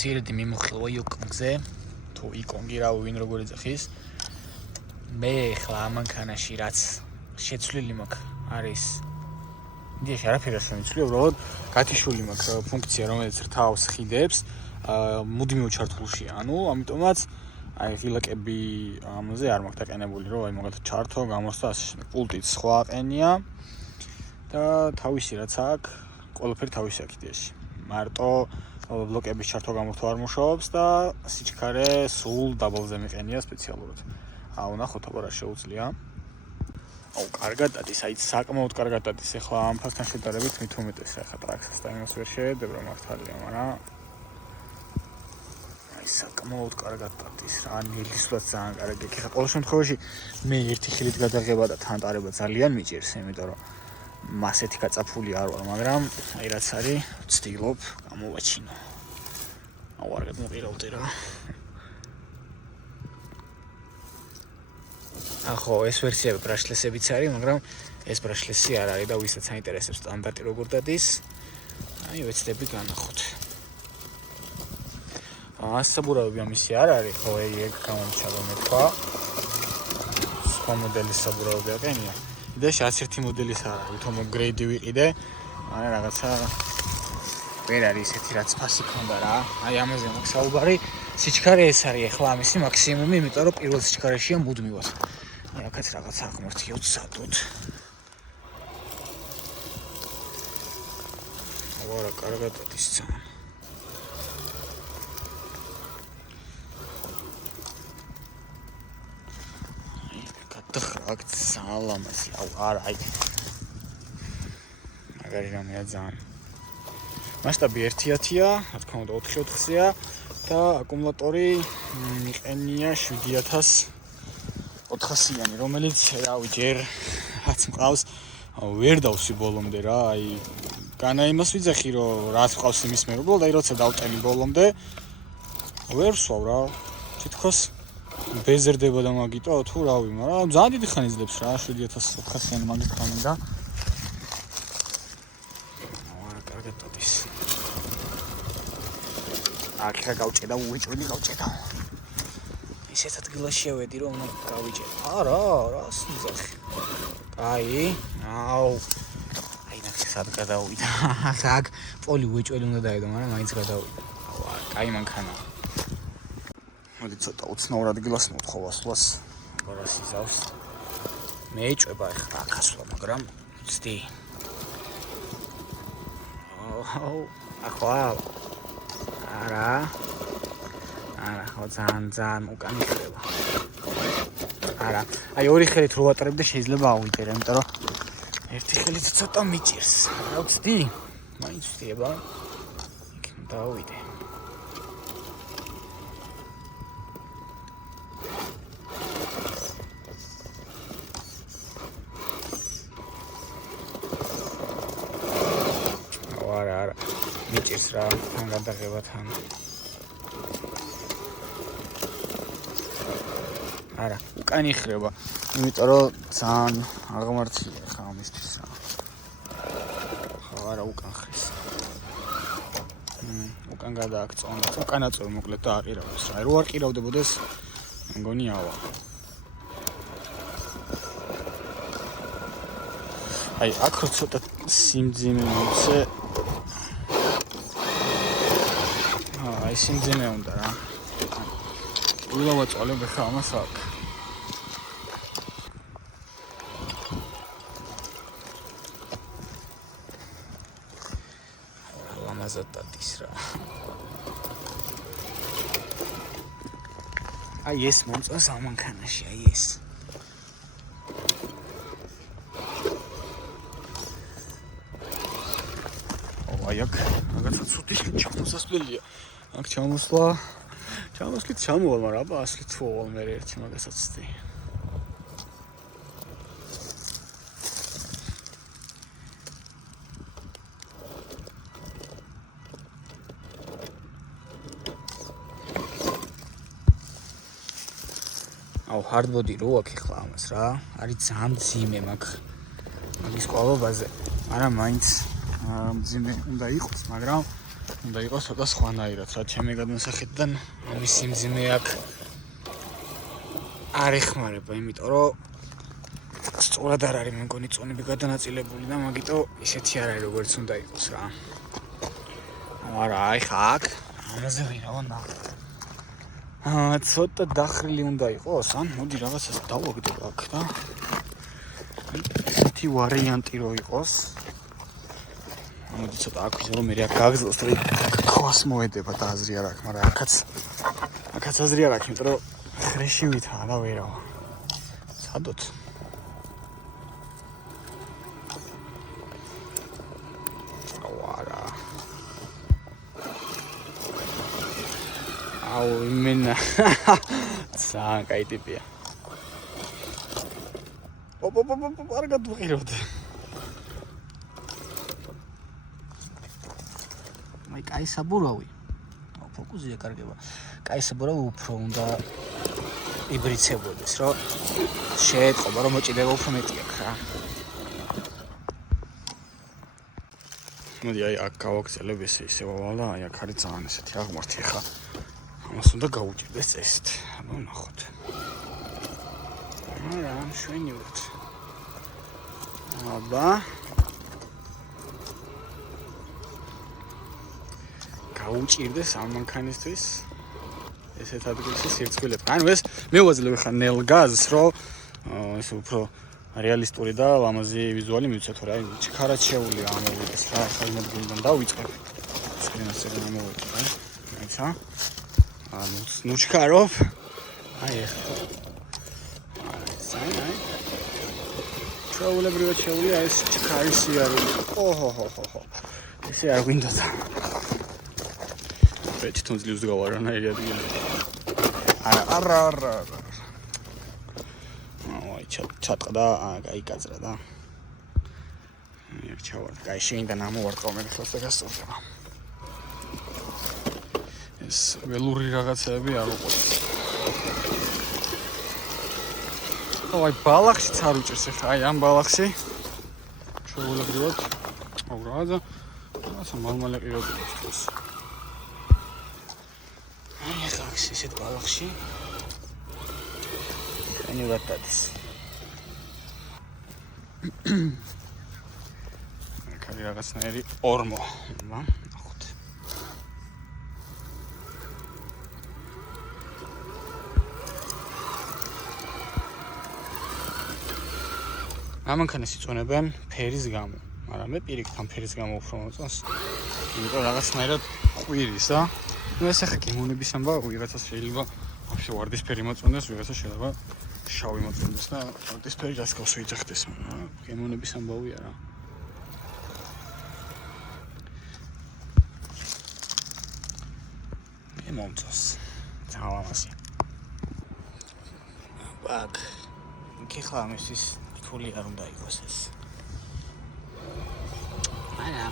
მცირედი მიმოხილვა იუკონგზე თუ იკონგი რა ვინ როგორ ეძახის მე ხლა ამანქანაში რაც შეცვლილი მაქვს არის დიახ არაფერი არ შემიცვლი უბრალოდ გათიშული მაქვს ფუნქცია რომელიც რთავს ხიდებს მუდმივ ჩართულშია ანუ ამიტომაც აი ღილაკები ამაზე არ მაქვს დაყენებული რომ აი მაგალითად ჩართო გამოსდა ასე შემდეგ პულტიც სხვა აყენია და თავისი რაც აქვს ყველაფერი თავისი აქვს იდეაში მარტო ბლოკების ჩართო გამორთვა არ მუშაობს და სიჩქარე სულ დაბალზე მიყენია სპეციალურად აუ ნახოთ აბა რა შეუძლია აუ კარგად დადის აი საკმაოდ კარგად დადის ეხლა ამ ფასთან შედარებით მით უმეტეს ეხლა ტრაქსს და იმას ვერ შეედება მართალია მაგრამ აი საკმაოდ კარგად დადის რა ნელისვლად ძალიან კარგი ეხლა ყოველ შემთხვევაში მე ერთი ხილით გადაღება და თან ტარება ძალიან მიჭირს იმიტომ რომ მასეთი გაწაფული არ ვარ მაგრამ აი რაც არის ვცდილობ გამოვაჩინო აუ არ გადმოყირავდი რა ახო ეს ვერსია ბრაშლესებიც არის მაგრამ ეს ბრაშლესი არ არის და ვისაც აინტერესებს სტანდარტი როგორ დადის აი ვეცდები განახოთ ასაბურავები ამისი არ არის ხო ეგ გამომჩალა მე თქვა სხვა მოდელის საბურავები აყენია და შეასერთი მოდელის არ არის თუმცა გრეიდი ვიყიდე მაგრამ რაღაცა ვერ არის ესეთი რაც ფასი ქონდა რა აი ამაზე მაქვს საუბარი სიჩქარე ეს არის ახლა ამისი მაქსიმუმი იმიტომ რომ პირველ სიჩქარეშია მუდმივად აი აქაც რაღაც აღმერთი 20 ვარა კარგად არის ძალიან გადახრაკ სალამასი აუ არა აი მაგარი რამეა ძალიან მასშტაბი 1.10-ია, რა თქმა უნდა 4.4-ია და აკუმულატორი მიყენია 7400-იანი, რომელიც რავი ჯერ რაც მყავს ვერ დავსვი ბოლომდე რა, აი განა იმას ვიძახი რომ რაც მყავს იმის მე უბრალოდ აი როცა დავტენი ბოლომდე ვერ ვსვავ რა, თითქოს ბეზერდება და მაგიტო თუ რავი, მაგრამ ძალიან დიდი ხანი ძლებს რა 7400-იანი მაგით ხანდა აქა გავჭედა უეჭველი გავჭედა ისეთ ადგილაში შევედი რომ გავიჭე არა რას მზახი აი აუ აი ნახე სად გადავიდა აქ პოლი უეჭველი უნდა დაედო მაგრამ მაინც გადავიდა აუ კაი მანქანა მოდი ცოტა უცნაურ ადგილას მოთხოვ ასვლას რა სიზავს მე ეჭვება ახლა აქ ასვლა მაგრამ ვცდი აუ ახლა არა ხო ძალიან უკანი ხდება არა აი ორი ხელით რო ვატრებდე შეიძლება ავიდე იმიტომ რომ ერთი ხელით ცოტა მიჭირს რა ვცდი მაინც ვცდება იქ დავიდე არა მიჭირს რა თან გადაღებათან არა უკანი ხრება იმიტომ რომ ძალიან აღმართულია ხა ამისთვის რა ხო არა უკან ხრის უკან გადააქწონა უკანაწევი მოკლედ და აყირავდეს რა რო არ ყირავდებოდეს მგონი ავა აი აქ რო ცოტა სიმძიმე მოცე აი სიმძიმე უნდა რა ვილავა წვალებ ხა ამას აქ ლამაზად დადის რა აი ეს მომწონს ამანქანაში აი ეს აი აქ რაღაცა ცუდი ჩამოსასვლელია აქ ჩამოსლით ჩამოვალ მაგრამ აბა ასლით ვოვალ მე ერთი მაგასაც ვცდი აუ ჰარდბოდი რო აქ ახლა ამას რა არის ძალიან ძიმე მაგის ყვავებაზე მაგრამ მაინც ძიმე უნდა იყოს მაგრამ უნდა იყოს ცოტა სხვანაირად, რაც ჩემი გადმოსახედიდან ამის სიმძიმე აქ არ ეხმარება, იმიტომ რომ სწორად არ არის მე მგონი წონები გადანაწილებული და მაგიტო ისეთი არ არის როგორც უნდა იყოს რა. არა, აი ხა აქ ამაზე ვირავნა. ცოტა დახრილი უნდა იყოს, ან მოდი რაღაცას დავაგდებ აქ და ესეთი ვარიანტი რო იყოს. მოდი ცოტა აქ ვიზო რომ მე აქ გაგძლოს და ქვას მოედება და აზრი არ აქვს, მაგრამ აქაც აზრი არ აქვს, იმიტომ რომ ხრეშივითაა და ვერავა. სადოთ? აუ იმენა ძალიან კაი ტიპია. არ გადვღიროთ. მაი კაი საბურავი. ფოკუსი ეკარგება. კაი საბურავი უფრო უნდა იბრიცებოდეს, რომ შეეთყობა, რომ მოჭიდება უფრო მეტი აქვს რა. მოდი აი აქ გავაგრძელებ ესე ვავალ და აი აქ არის ძალიან ესეთი აღმართი ხა. ამას უნდა გაუჭირდეს წესით. აბა ნახოთ. არა, შვენივრად. აბა. გაუჭირდეს ამ მანქანისთვის ესეთ ადგილში სირცვილები. ანუ ეს მევაძლევ ხა ნელგაზს, რომ ეს უფრო რეალისტური და ლამაზი ვიზუალი მივცეთ, რა, ჩქარად შეუძლია ამოვიდეს რა, ხალხებიდან დავიწყებ. სკრინას ეგ ამოვიწყე, რა. აიცა. ნუ ჩქარობ. აი ახლა. აი. ჩაულებრივად შეუძლია ეს ჩქარი სიარული. ოჰოჰოჰო. ესე არ გვინდოდა. ეჩ თუნძლივს გავარანაირი ადგილი. არა. აი ჩატყდა, აი გაზრა და. აი ჩავარ. აი შეინდან ამოვარტყავ მე ხელს და გასწორდება. ეს ველური რაღაცები არ უყურებს. აი ბალახშიც არ უჭერს ახლა, აი ამ ბალახში. შეულებრივად. აუ რაღაცა მალმალე ყირობებს თქოს. აი ახლა ესეთ ბალახში. ani ვარტადის. კარი რაღაცნაირი ორმო, ნახოთ. ამანქანას იწონებენ ფერის გამო, მაგრამ მე პირიქით ამ ფერის გამო უფრო მოწონს. იმიტომ რაღაცნაირად ყვირის და ეს ახლა გემონების ამბავი, ვიღაცას შეიძლება вообще ვარდისფერი მოწონდეს, ვიღაცას შეიძლება შავი მოწონდეს და ვარდისფერი რას გავს ვიძახდეს, მაგრამ გემონების ამბავი არა. მე მომწონს. ძალიან ლამაზი. ბაკ. იქხლა ამისთვის რთული არ უნდა იყოს ეს. არა.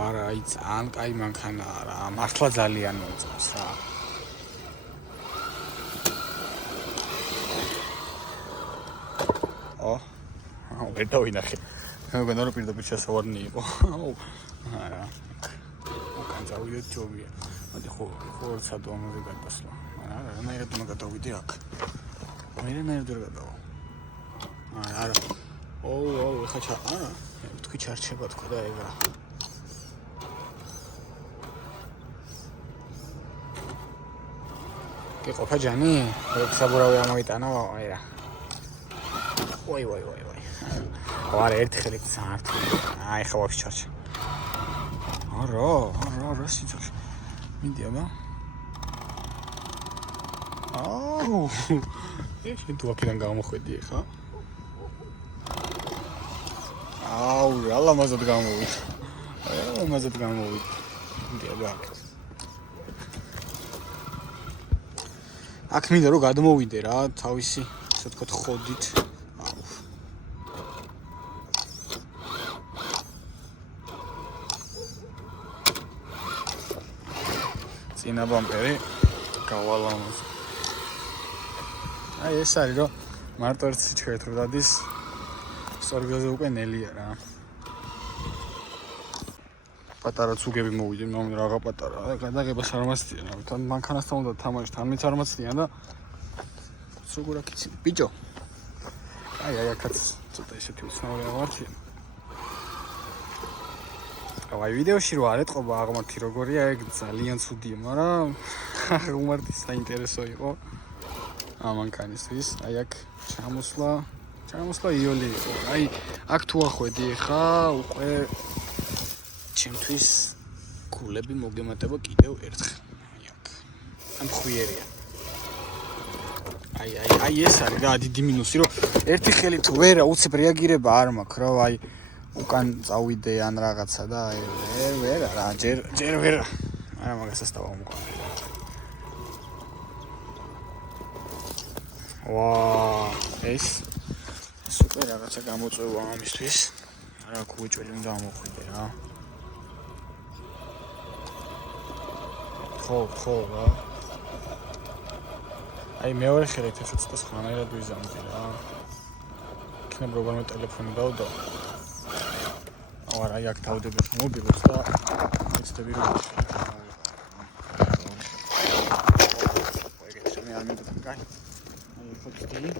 არა, აი ძალიან კაი მანქანაა რა, მართლა ძალიან მომწონს რა. ვერ დავინახე. მე მგონა რომ პირდაპირ შესავარნი იყო. არა. უკან წავიდეთ ჯობია. მოდი ხო ორცად ამაზე გადასვლა. არა, რანაირად უნდა გადავიდე აქ. მე რანაირად ვერ გადავა. არა. ოუ, ხაჩა, არა. თქვი ჩარჩება თქვა და ეგ რა. კი ყოფა ჯანი? ეგ საბურავი ამოიტანა, აი რა. ვაი. არა, ერთი ხელით საართ. აი ხა ვაფშე ჩარჩა. არა, სიცოცხლე. მინდი აბა. აუ. შენ თუ აქედან გამოხვედი ხა? აუ, რა ლამაზად გამოვიდა. მინდი აბა. აქ მინდა რომ გადმოვიდე რა, თავისი, ასე ვთქვათ, ხოდით. წინა ბამპერი გავალამაზ. აი ეს არის რომ მარტო ერთ სიჩქარით რო დადის სწორგელზე უკვე ნელია რა. პატარა ცუგები მოვიდნენ, მაგრამ რაღა პატარა. გადაღებას არ მასწიან, თან მანქანასთან უნდა თამაში, თანმიც არ მასწიან და სუგურა კიცი. ბიჭო. აი აქაც ცოტა ისეთი უცნაური აღმართია. აი ვიდეოში რო არ ეტყობა აღმართი როგორია, ეგ ძალიან ცუდია, მაგრამ აღმართი საინტერესო იყო ამ მანქანისთვის. აი აქ ჩამოსვლა იოლი იყო. აი აქ თუ ახვედი ხა უკვე ჩემთვის გულები მოგემატება კიდევ ერთხელ. აი აქ. ამ ხვიერია. აი ეს არის რა დიდი მინუსი, რომ ერთი ხელით ვერა უცებ რეაგირება არ მაქვს რა, აი უკან წავიდე ან რაღაცა და აი ვერა რა, ჯერ ვერა. არა მაგასაც დავამოყვა. ვაა, ეს სუპერ რაღაცა გამოწვევა ამისთვის. არა ქუჭველი უნდა ამოხვიდე რა. ხო რა. აი მეორე ხელით ახლა ცოტა სხვანაირად ვიზამდი რა. იქნებ როგორმე ტელეფონი დავდო. არა, აი აქ დავდები მობილებს და ეცდები რომ ეგეთ მე არ მინდა კაი. აი ფოტოები.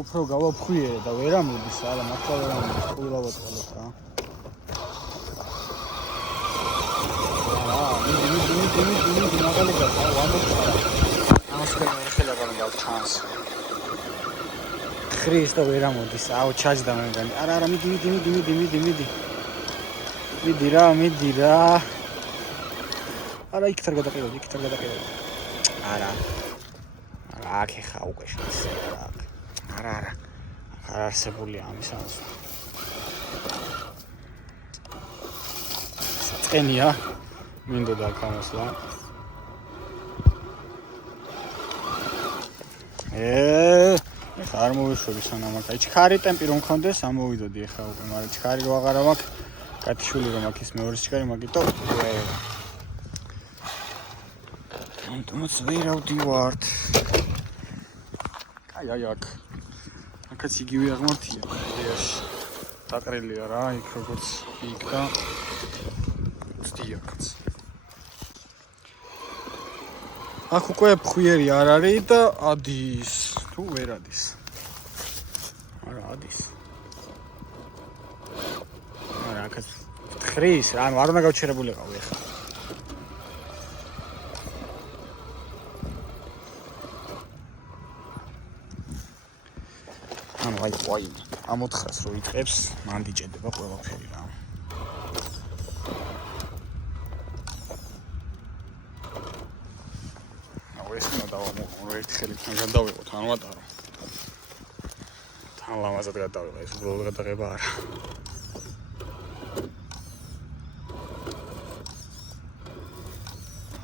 უფრო გავაფხვიერე და ვერ ამოდის, არა მართლა ვერ ამოდის, ყველა ვატყალებ რა. მიდი მაგალი გასა, ვამოწყარა. ამასკენ ხელა გამიგავ ჩანს. ხრის და ვერ ამოდის, აუ ჩაჯდა მეგანი. არა, მიდი. მიდი რა. არა, იქ თარ გადაყიდე. არა, აქ ხა უკვე შენს რა. არა არ არსებულია ამის ამასო. წენია მინდოდა გამოსვლა. ეხა არ მოვიშვები სანამ აქ. აი ჩქარი ტემპი რომ მქონდეს ამოვიდოდი ეხა უკვე, მაგრამ ჩქარი რო აღარა მაქვს, კატიშვილი რომ აქ ის მეორე ჩქარი მაგიტო. თუმცა ვერ ავდივართ. აი აქ. აქაც იგივე აღმართია იდეაში. დაყრილია რა, იქ როგორც იქ და ცდიაკაც. აქ უკვე ფხვიერი არ არის და ადის. თუ ვერ ადის. არა ადის. არა აქაც ხრის, ანუ არ უნდა გავჩერებულიყავი ახლა. აი ამ 400-ს რო იწებს, მან დიჭედება ყველაფერი რა. აუ ეს უნდა დავამოყო, ერთი ხელით გადავიღოთ, ან ვატარო. თან ლამაზად გადავიღო, ეს უბრალოდ გადაღება არა.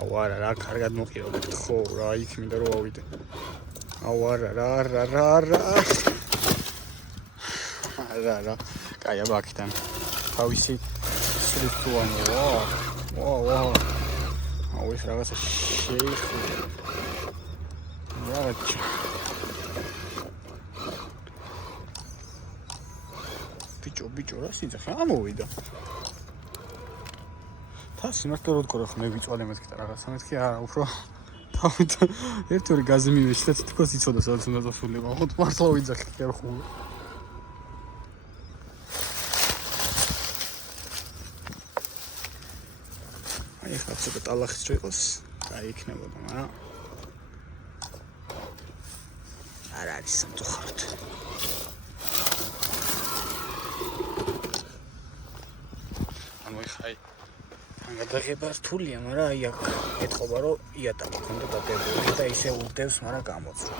აუ არა რა, კარგად მოყირავდეთ ხო რა, იქ მინდა რომ ავიდე. აუ არა რა. რა. კაი აბა აქიდან. თავისი სრიფტუანი. ვა. აუ ეს რაღაცა შეიხურა. რაჩ. ბიჭო რა სიძახე ამოვიდა. თასი მარტო რო თქო რა მე ვიწვალე მეთქი და რაღაცა მეთქი არა უფრო თავით ერთ-ორი გაზი მივეშთა თქოს იცოდა სადაც უნდა დასულიყო. ხო მართლა ვიძახე კი არ ხო. ეხლა ცოტა ტალახიც რო იყოს, კაი იქნებოდა, მაგრამ არ არის სამწუხაროდ. ანუ ეხლა გადაღება რთულია, მაგრამ აი აქ ეთყობა რომ იატაკი ქონდა დადებული და ისე უდევს, მაგრამ გამოწვა.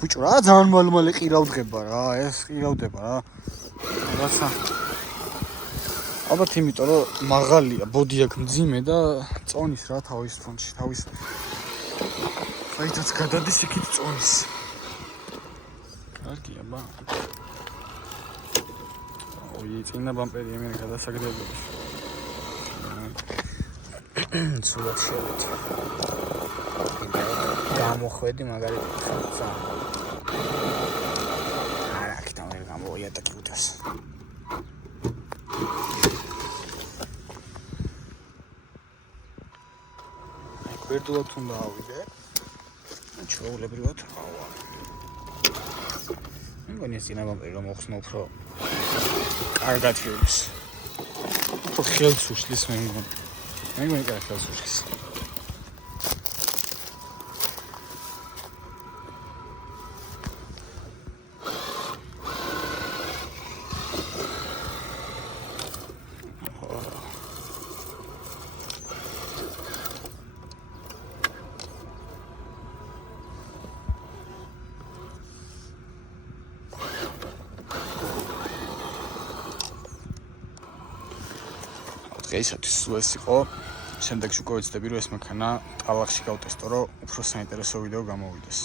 ბიჭო რა ძალიან მალე ყირავდება რა, ეს ყირავდება რა. რაცა ალბათ იმიტომ რომ მაღალია, ბოდი აქვს მძიმე და წონის რა თავის ფონში, თავის ხაითაც გადადის იქით წონის. კარგია, ბა. ოი, წინა ბამპერი იმენ გადასაგდებული. სულად შევედი. გამოხვედი მაგალითად ხა. არა, აქედან ვერ გამოვიატაკი უდას. ვერდულად უნდა ავიდე. ჩვეულებრივად ავა. მეგონი ეს წინა ბამპერი რომ მოხსნა უფრო კარგად შევის. უფრო ხელს უშლის მეგონი. მეგონი კარგად ხელს უშლის. დღეისათვის ეს იყო. შემდეგში უკვე ვეცდები რომ ეს მანქანა ტალახში გავტესტო, რომ უფრო საინტერესო ვიდეო გამოვიდეს.